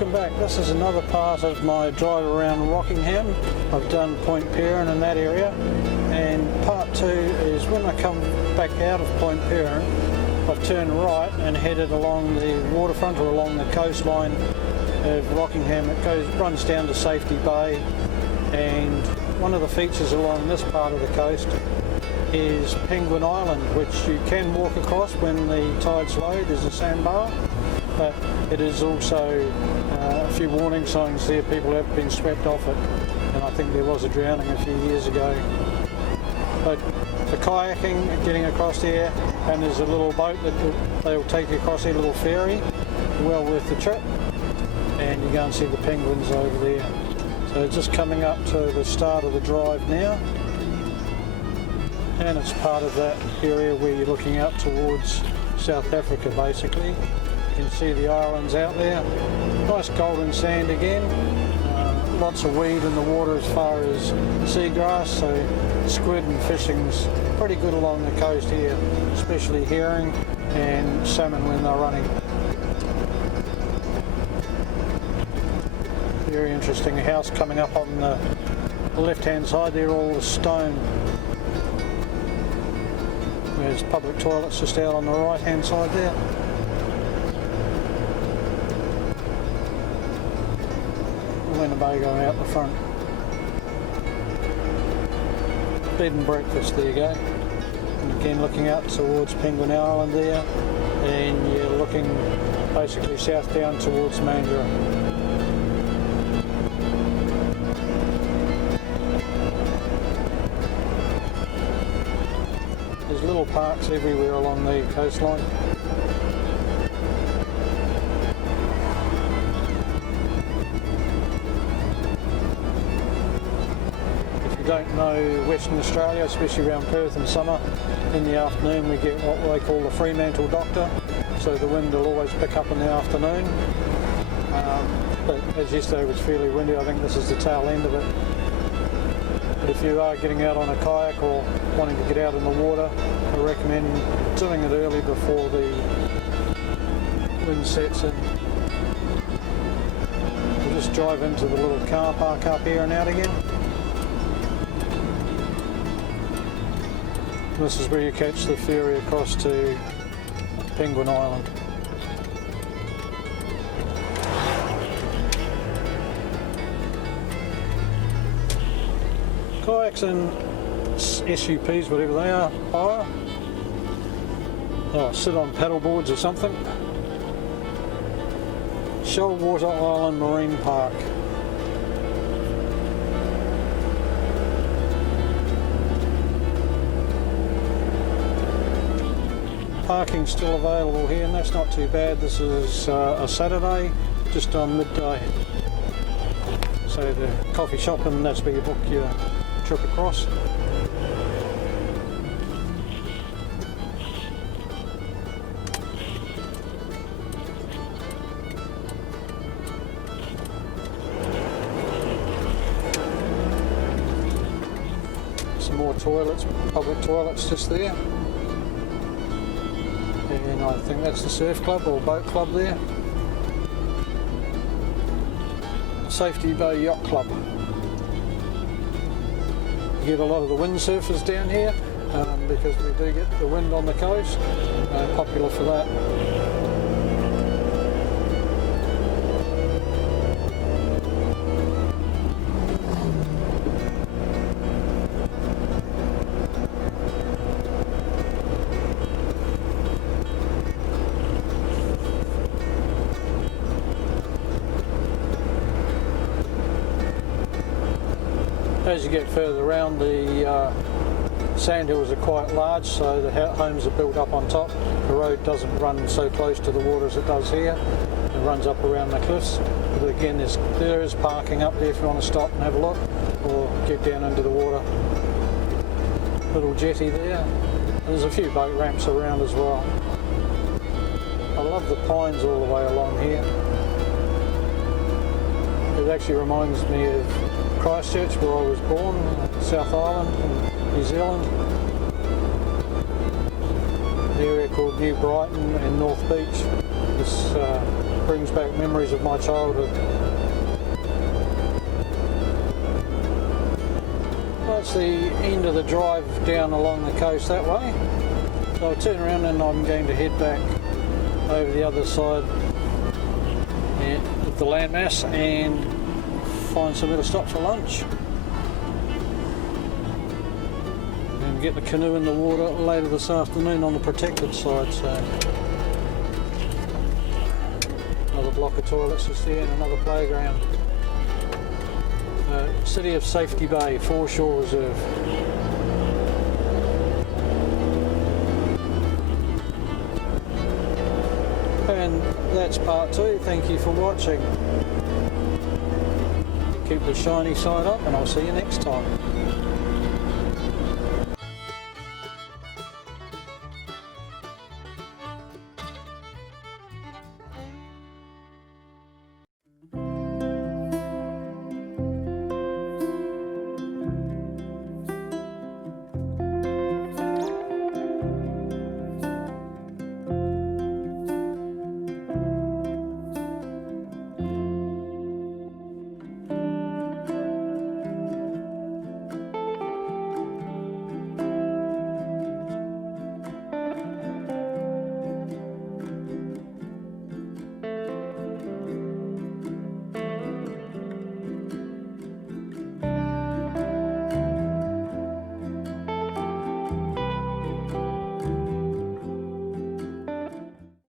Welcome back. This is another part of my drive around Rockingham. I've done Point Peron in that area, and part two is when I come back out of Point Peron, I've turned right and headed along the waterfront or along the coastline of Rockingham. It runs down to Safety Bay, and one of the features along this part of the coast is Penguin Island, which you can walk across when the tide's low. There's a sandbar, but it is also a few warning signs there. People have been swept off it, and I think there was a drowning a few years ago. But for kayaking, getting across there, and there's a little boat that they'll take you across, a little ferry, well worth the trip, and you go and see the penguins over there. So just coming up to the start of the drive now, and it's part of that area where you're looking out towards South Africa basically. You can see the islands out there, nice golden sand again, lots of weed in the water as far as seagrass, so squid and fishing's pretty good along the coast here, especially herring and salmon when they're running. Very interesting. A house coming up on the left hand side there, all the stone. There's public toilets just out on the right hand side there. Winnebago out the front. Bed and breakfast, there you go. And again looking out towards Penguin Island there, and you're looking basically south down towards Mandurah. There's little parks everywhere along the coastline. If you don't know Western Australia, especially around Perth in summer, in the afternoon we get what they call the Fremantle Doctor, so the wind will always pick up in the afternoon. But as yesterday was fairly windy, I think this is the tail end of it. But if you are getting out on a kayak or wanting to get out in the water, I recommend doing it early before the wind sets in. We'll just drive into the little car park up here and out again. This is where you catch the ferry across to Penguin Island. Kayaks and SUPs, whatever they are, hire. Oh, sit on paddle boards or something. Shellwater Island Marine Park. Parking's still available here, and that's not too bad. This is a Saturday, just on midday. So the coffee shop, and that's where you book your trip across. Some more toilets, public toilets just there. And I think that's the surf club or boat club there. Safety Bay Yacht Club. You get a lot of the windsurfers down here because we do get the wind on the coast. Popular for that. As you get further around, the sandhills are quite large, so the homes are built up on top. The road doesn't run so close to the water as it does here. It runs up around the cliffs. But again, there is parking up there if you want to stop and have a look, or get down into the water. Little jetty there. And there's a few boat ramps around as well. I love the pines all the way along here. It actually reminds me of Christchurch, where I was born, South Island in New Zealand. The area called New Brighton and North Beach. This brings back memories of my childhood. That's the end of the drive down along the coast that way. So I'll turn around and I'm going to head back over the other side of the landmass and find somewhere to stop for lunch. And get the canoe in the water later this afternoon on the protected side. So another block of toilets is there and another playground. City of Safety Bay, Foreshore Reserve. And that's part 2. Thank you for watching. Keep the shiny side up and I'll see you next time.